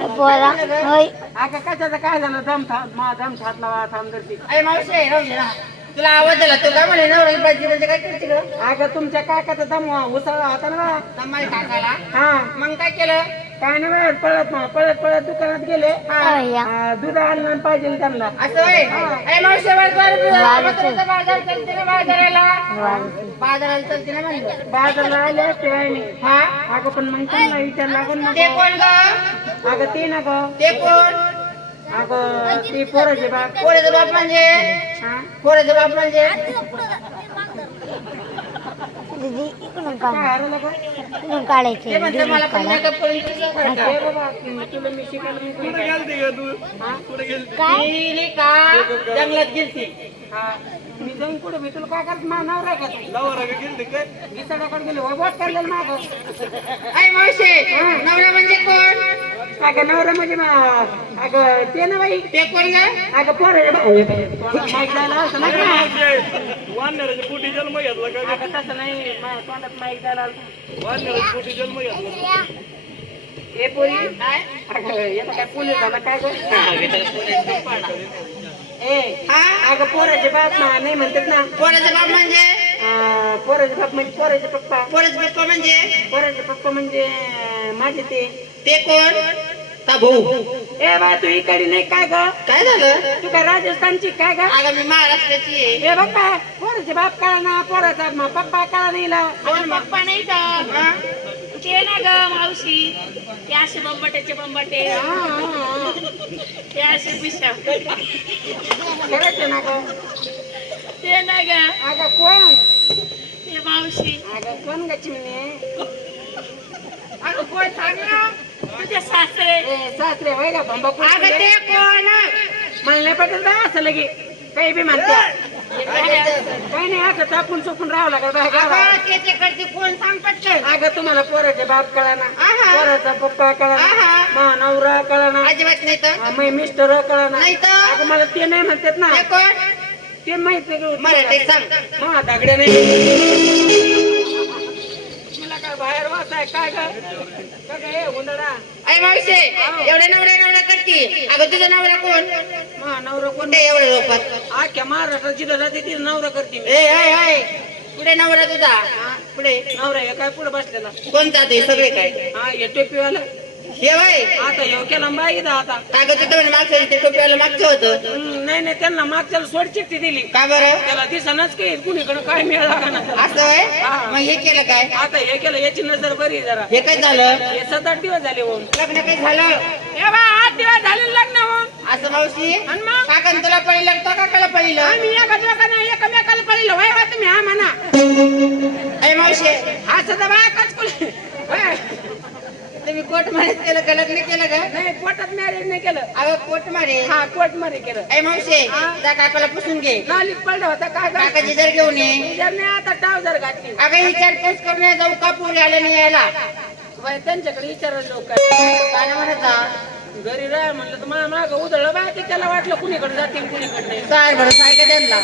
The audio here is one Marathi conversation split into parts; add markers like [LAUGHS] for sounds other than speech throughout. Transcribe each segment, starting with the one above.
पोरा होय. कशाचं काय झालं? दम थांब मा दम छात लावा थांब धरती. अरे मावशी राहू दे ना तुला आवाज तू काय म्हणे नवरा बाजी म्हणजे काय करते ग? अगं तुमच्या काकाचा दम उसळला होता ना बा. दमाई काकाला. हा. मग काय केलं? काय नाही बा, पळत मग पळत पळत दुकानात गेले. अय्या. हा, दूध आणलं पाहिजे त्यांना. असं होय? अरे मावशी बाजार मथुरेचा बाजार चलते ना बाजाराला? बाजाराला चलते ना म्हणलं. बाजारला आले असते आणि हा? अगं पण मग त्यांना विचार लागून ना ते. कोण ग? अगं ते ना ग. ते कोण? अगं ते पोराचे बाप. पोरेचा बाप म्हणजे? हा? पोरेचा बाप म्हणजे? दीदी इकडून काय काढ? इकडून काढायचे मी मी काय? जंगलात गेलती. हा मी जाईन कुठे मी तुला काय करत? मा नवरा का घिसाड्याकडे गेले. वय बोट काढलेलं माग. मावशी नवरा म्हणजे कोण? अगं नवरा म्हणजे अगं ते ना बाई. ते कोण अगं पोर माईक जायला असं ना वानराच्या पोटी जन्म घेतला का? अगं तसं नाही मा- तोंडात माईक जायला आलं. वानराच्या पोटी जन्म घेतला. ए पोरी? अगं काय पोलीस झाला काय गं? ए हा? अगं पोराचे बाप ना नाही म्हणतात ना. पोराचा बाप म्हणजे? अं, पोराचे बाप म्हणजे पोराचे पप्पा. पोराचा पप्पा म्हणजे? पोराचे पप्पा म्हणजे अं, माझे ते. ते कोण? ता भाऊ. ए बा तू इकडे नाही काय ग? काय झालं? तू काय राजस्थानची काय ग? अगं मी महाराष्ट्राची आहे. ए बाप्पा पोराचे बाप काळा ना पोराचा म- पप्पा काळा नाही ला कोण पप्पा नाही का? हा? ते ना ग मावशी? ते असे बंबटेचे बंबटे. हा, हा, हा. ते असे पिशा खरंच आहे ना ग? ते ना ग. अगं कोण? ते मावशी. अगं कोण ग चिमणे? अगं कोण सांग ना तुझे सासरे. ए सासरे होय का बंबा अगं ते कोण? मला नाही पटेल बा असं लगे. काही बी म्हणते. काही नाही असं तापून चुकून राहावं लागत बाहेर गावात. अगं त्याच्याकडचे कोण सांग पटकन अगं तुम्हाला पोराचे बाप कळा ना आहा. पोराचा पप्पा कळा ना आहा. मा नवरा कळा ना अजिबात नाही तर? मै मिस्टर कळा ना नाही तर? अगं मला ते नाही म्हणतात ना. ते कोण? ते माहीत नाही मराठीत सांग. हा दागडे नाही. काय अरे मावशी एवढ्या नवऱ्या नवऱ्या करते अगं तुझा नवरा कोण? मा नवरा कोण? एवढ्या लोकात आख्या महाराष्ट्रात जिथं जाते तिथं नवरा करते ए ए ए. पुढे नवरा तुझा? पुढे नवरा हे काय पुढे बसलेला? कोणता ते सगळे काय? हा हे टोपीवाला. हे वय आता हे केला बाई आता. कागद तिथं म्हणे मागचं ते टोपीवाला मागचं होतं. हम्म, नाही नाही त्यांना मागच्याला सोड चिठ्ठी दिली. का बरं? त्याला दिसनाच की कुणीकडे काय मिळाला ना त्याला. असं वय मग हे केलं काय? आता हे केलं याची नजर बरी आहे जरा. हे काय झालं? हे सात आठ दिवस झाले होऊन. लग्न काय झालं? हे आठ दिवस झाले लग्न होऊन. असं मावशी? आणि मग? काकन तुला पहिलं तो काकाला पहिलं आम्ही एका दोघांना एकमेकाला पडलो वय बा तुम्ही हा म्हणा अरे मावशी. हा सदा बा कचकुल होय. तुम्ही कोट मारे केलं का? लग्न केलं का? नाही पोटात मॅरेज नाही केलं. अगं कोट मारे हा कोर्टमध्ये केलं. अरे मावशी त्या काकाला पुसून घे. नालीत पडलं होतं काय काकाची जर घेऊन ये. जर आता टाव जर घातली. अगं विचारपूस करून ये, जाऊ का पोरी आल्या नाही यायला त्यांच्याकडे विचारलं लोक काय म्हणता घरी राह म्हणलं तर मला माग उधळलं. बाय ते त्याला वाटलं कुणीकडे जातील कुणीकडे नाही. काय बरं त्यांना?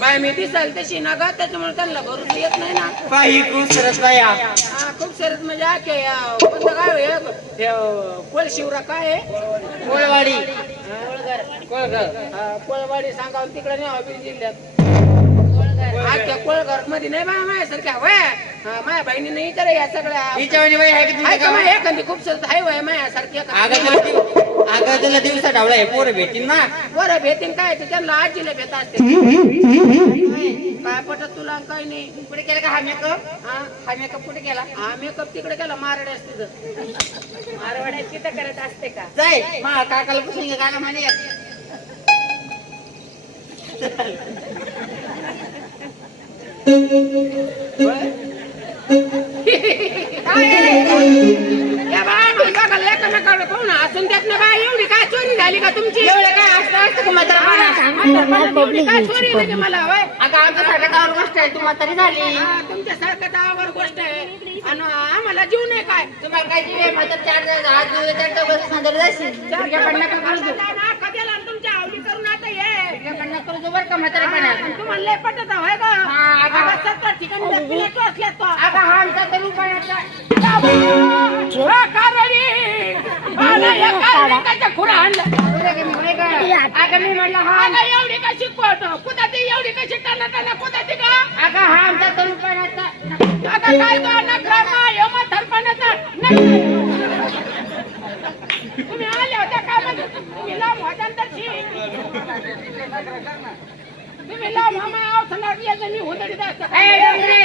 बाय मी दिसाल तशी ना गा त्याच्यामुळे त्यांना भरून येत नाही ना. काही सरस बाया. हा. खूप सरस म्हणजे आखे कोणतं गाव आहे? हे कोळशिवरा काय आहे? कोळवाडी. कोळघर. कोळवाडी सांगावं तिकडे नाही बीड जिल्ह्यात. आख्या कोळघरमध्ये नाही बाय माझ्यासारख्या वय हा माझ्या बहिणीने विचार या सगळ्या. हिच्या वाणी बाई आहे का तुमच्या आहे का गावात? माय? एखादी खूप सरस आहे वय माझ्यासारखी अगं अगं तुला दिवसा डावला आहे पोरं भेटीन ना. बरं भेटेन काय ते त्यांना आजीला भेट असते. काय पटत तुला आणि काय नाही. पुढे केलं का हा मेकअप हा? हा मेकअप कुठे केला हा मेकअप तिकडे केला मारडे असते तर मारवाड्यात तिथं करत असते का? जाय मा काकाला पुसून घे गाणं म्हणे. या बाय मग पाहून हसून देत ना बाय एवढी काय चोरी झाली का तुमची एवढं काय असतं असतं का काय चोरी मला होय अगं आमच्या गोष्ट आहे तू म्हातारी झाली तुमच्या तुमच्यासारखं गोष्ट आहे आणि आम्हाला जीव नाही काय तुम्हाला काय जीव आहे चार चार जाशील कधीला तुमच्या आवडी करून आता ये करू तुम्हाला लय पटत आहे का सत्तर ठिकाणी तो. आता. हा, एवढी कशी कुठं ती एवढी कशी टाना टाना कुठं ती का अगं हा आमचा तरुणपणाचा. आता काय तो नखरा माय म्हातारपणाचा तुम्ही आले होते काय म्हणते तुम्ही लांब होत्या तर. तुम्ही लांब मामा अवसणार याचं मी हुंदडीत असतं. ए, डोंगरे,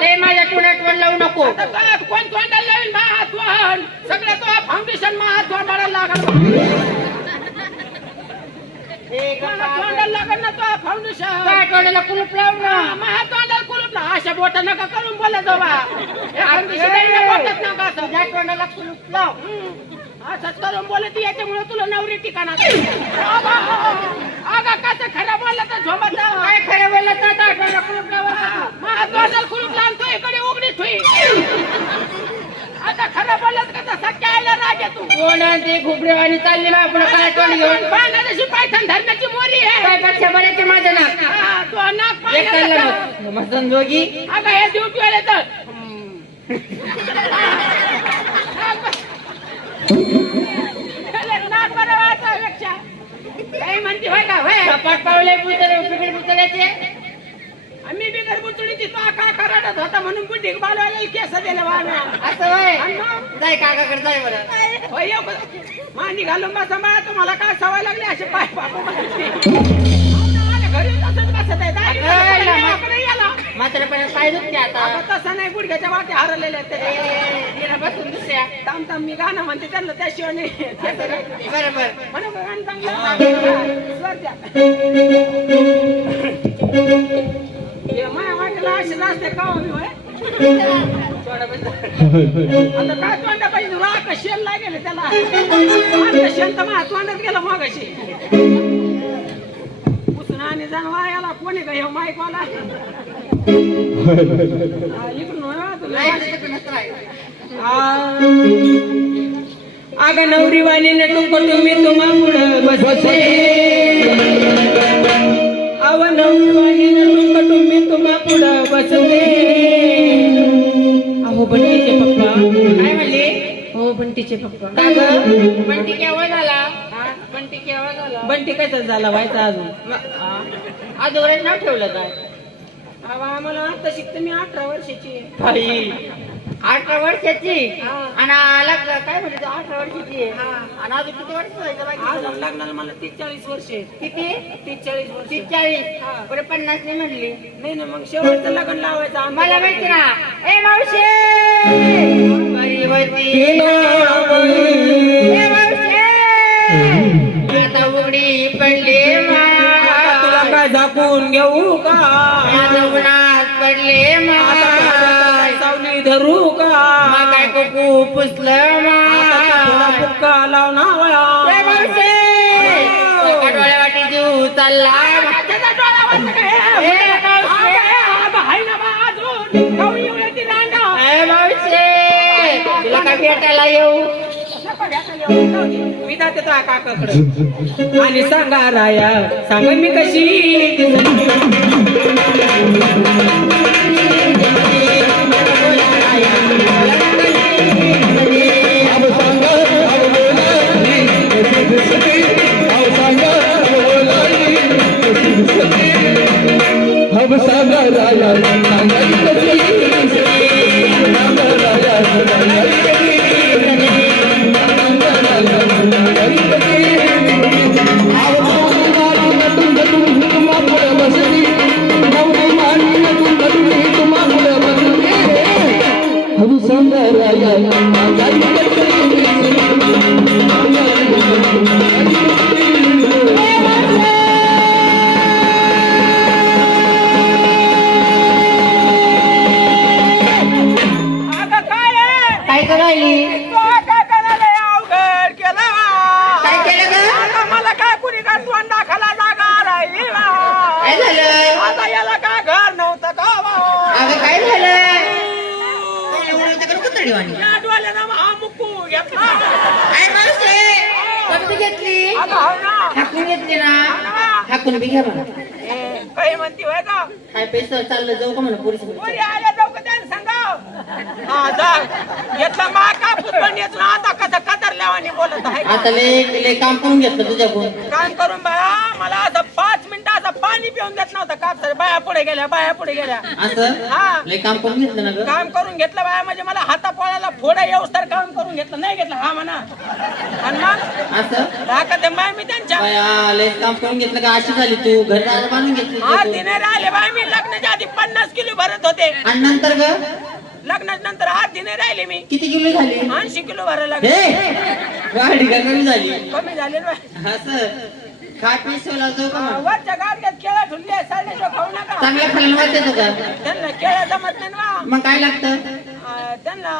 लय माझ्या टोळ्यात वन लावू नको. कोण तोंडाला लावीन मा हात सगळं तो फाउंडेशन मा हात तोंडाला लागल तोंडाला लागल ना तो फाउंडेशन काय कुलूप लावू ना? मा तोंडाला कुलूप ना. अशा बोट नका करून बोला जावा. बोटत नका असं. तुझ्या टोळ्याला कुलूप लाव. असंच करून बोलत याच्यामुळे तुला नवरी ठिकाणा अगा कसं खरं बोललं तर झोपत काय खरं बोललं तर आता टोळ्याला कुलूप लावा. महात्मा कुलूप लावतो इकडे उघडी ठुई आता खरं बोलत का तसा क्यायला राग येतो. कोण ते खुबडे आणि चालली बा पुढे काय टोळी घेऊन? पाण्याची पायथन धरण्याची मोरी आहे. काय पेक्षा बऱ्याचे माझं नाक? हा, तो नाक एक पाण्याला चाललं तर- मग. मसन जोगी. अगं हे ड्युटी तर. [LAUGHS] होय होय कपाट पावले पुतळे पिकड पुतळ्याचे आम्ही बिगर बुचडीची तो का करडत होता म्हणून बुद्धी बालवायला केस दिले वाढवा असं मग? जाय काकाकडे जाय बरं. होय घालून बसा बाळा तुम्हाला काय सवय लागली असे पाय पापा आता. तसं नाही गुडघ्याच्या वाटे हरलेले आहेत ते. ए, तिला बसून दुसऱ्या. मी गाणं म्हणते त्यांना त्याशिवाय नाही. बरोबर म्हणून गाणं चांगलं स्वर द्या. हे माझ्या वाटेला असे असते का हो मी होय? आता काय तोंडा पाहिजे? राग शेण लागेल त्याला. शेण तर माझ्या तोंडात गेलं मगाशी. पुसून आणि जाण वायाला कोणी का हे माईक आग नवरी वाणी नटून तुम्ही तुम्हा पुढं बसते. अव नवरी वाणी नटून तुम्ही तुम्हा पुढं बसते. अहो बंटीचे पप्पा. काय म्हणली? हो बंटीचे पप्पा. बंटी केव्हा झाला? बंटी केव्हा झाला? बंटी कसा झाला व्हायचा अजून? आज नाव ठेवलं काय? आम्हाला आता शिकते मी अठरा वर्षाची. आहे. बाई अठरा वर्षाची? हा. आणि लग्न काय म्हणते तू अठरा वर्षाची? आहे आणि अजून किती वर्ष व्हायचं आज लग्नाला मला तीस चाळीस वर्ष आहेत. किती? तीस चाळीस वर्ष. तीस चाळीस हा. बरं पन्नास नाही म्हणली. नाही ना मग शेवटचं लग्न लावायचं. मला माहिती ना. ए मावशी! परिवती घेऊ का? पडले सावली धरू का? काय कुकू पुसलं आता थोडा मा फुक्का लाव ना वळा ए मावशी. एका डोळ्यावाटी जीव चालला तुला काय भेटायला येऊ? मी जाते तो काकाकडे आणि सांगा राया सांग मी कशी? काय करायली? अवघड केलं काय केलं ग? आता मला काय कुणी तोंड दाखला जागा राहिली बा. काय झालं? आता याला काय घर नव्हतं का बा? अगं काय झालं? एवढं तर कुत्रडी वाणी. या डोळ्यानं हा मुक्कू घेतला? काय मावशी कपडी घेतली आता हो ना? हाकून घेतली ना हाकून बी घ्या काही म्हणती होय का काय पैसे चाललं जाऊ का म्हणा पोलीस आल्या जाऊ का घेतला मा कापूस पण येत ना? आता कसं कतरल्यावानी बोलत आहे आता लय लय काम करून घेतलं तुझ्याकडून. काम करून बाया मला असं पाच मिनिटं असं पाणी पिऊन देत नव्हतं कापसा बाया पुढे गेल्या बाया पुढे गेल्या. असं? लय काम करून घेतलं ना ग? काम करून घेतलं बाया म्हणजे मला हातापोळाला फोडा येऊस तर काम करून घेतलं. नाही घेतलं हा म्हणा. आणि मग? असं? राखत आहे बाय मी त्यांच्या बाया लय काम करून घेतलं का? अशी झाली तू? घर बांधून घेतली हा तुझ्याकडून. दिने राहिले बाय मी लग्नाच्या आधी पन्नास किलो भरत होते. आणि नंतर ग? लग्नाच्या नंतर आठ दिने राहिले मी. किती किलो झाली? ऐंशी किलो भरायला लागले. वाढी का कमी झाली. कमी झाले ना. असं काय पैसे लावतो का मग? वरच्या गाडग्यात केळं ठुलले साडे खाऊ नका. खाल्लं वाटत का? त्यांना केळं जमत नाही ना. मग काय लागतं? त्यांना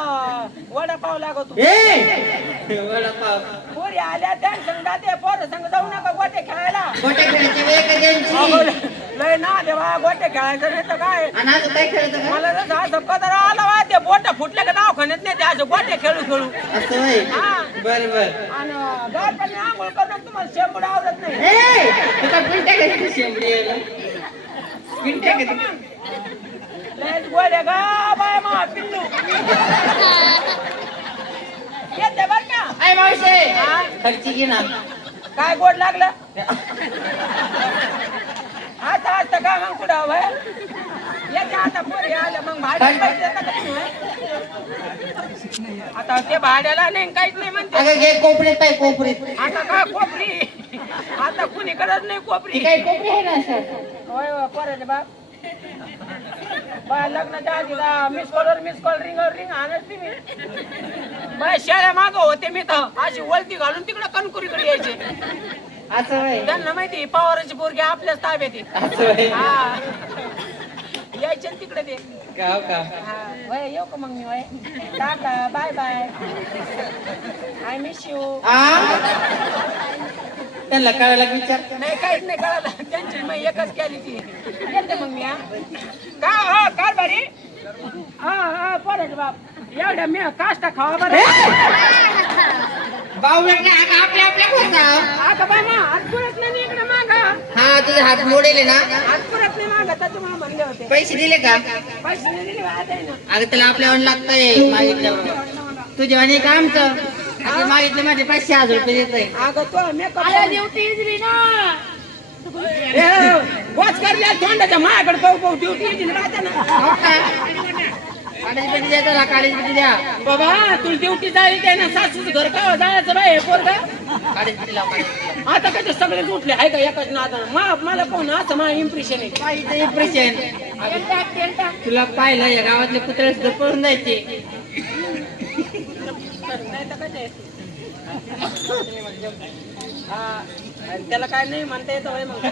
वडापाव लागतो. ए! वडापाव. पोरी आल्या त्यांच्या जाते पोरं संग जाऊ नका गोटे खेळायला. गोट्या खेळायची अहो, त्यांची लय ना देवा गोटे खेळायचं नाही तर काय? आणि आता काय खेळत का? मला जसं असं पदर आला वा ते बोट फुटले का नाव खाण्यात नाही ते असं गोटे खेळू खेळू. असं होय. हा. बर बर. आणि गार पाणी आंघोळ करणं तुम्हाला शेंबूड आवडत नाही. ए! तुका पिंट्या कधी शेंबडी यायला. पिंट्या कधी लयच गोड्या गा बाय मा पिल्लू येते बर का? आय मावशे? खर्ची घे ना. काय गोड लागलं? आता आता काय मग कुठं हवंय येते आता पोरी आल्या मग भाड्याला पैसे का तुम्ही, होय? आता ते भाड्याला नाही काहीच नाही म्हणते. अगं घे कोपरीत काय कोपरीत. आता काय कोपरी? आता कुणी करत नाही ती कोपरी काय कोपरी आहे ना सर होय होय, पोराचे बाप. बाय लग्नाच्या आधी miss caller miss call ring ring आणत मी. बाय शेळ्या माग होते मी तर. अशी वलती घालून तिकडे कणकुरीकडे यायचे. असं होय. त्यांना माहिती पवाराची पोरगी आपल्याच ताब्यात आहे. असं होय. हा. यायचे ना तिकडे ते. का हा वय येऊ का मग मी वय? Tata bye bye I miss you आ? त्यांना कळायला विचार नाही काहीच नाही कळालं. त्यांची मग एकच केली ती. येते मग मी हा. का हा काय बारी हा हा पोराचे बाप. एवढ्या मी काष्टा खावा बरं. भाऊ म्हटले अगं आपल्या आपल्या होता आता बाय मा हात पुरत नाही इकडे मागा. हा तुझे हात मोडेले ना. हात पुरत नाही मागा त्याच्यामुळे म्हणले होते. पैसे दिले का? पैसे नाही दिले जाईना. अगं त्याला आपल्यावर लागतंय मागितल्यावर. तुझ्या आणि का आमचं. आता मागितले माझे पाचशे हजार रुपये देत आहे. अगं तो मेकअप आला ड्युटी इजली ना. वाच करल्या तोंडाच्या माझ्याकडे पाहू पाहू ड्युटी राहते ना. काळीच पेटी द्या त्याला काळीच पेटी द्या. बाबा तू ड्युटी जायला त्या ना सासूचं घर का जायचं बाय हे पोरगा? काळीच पेटी लाव काळीच पेटी लाव. आता कसे सगळे उठले आहे का एकाच नादानं मा मला कोण असं माझं इम्प्रेशन आहे. बाईचं impression. तुला पाहिलं या गावातले कुत्रे सुद्धा पळून जायचे. म्हणजे. हा त्याला काय नाही म्हणता येतं मग.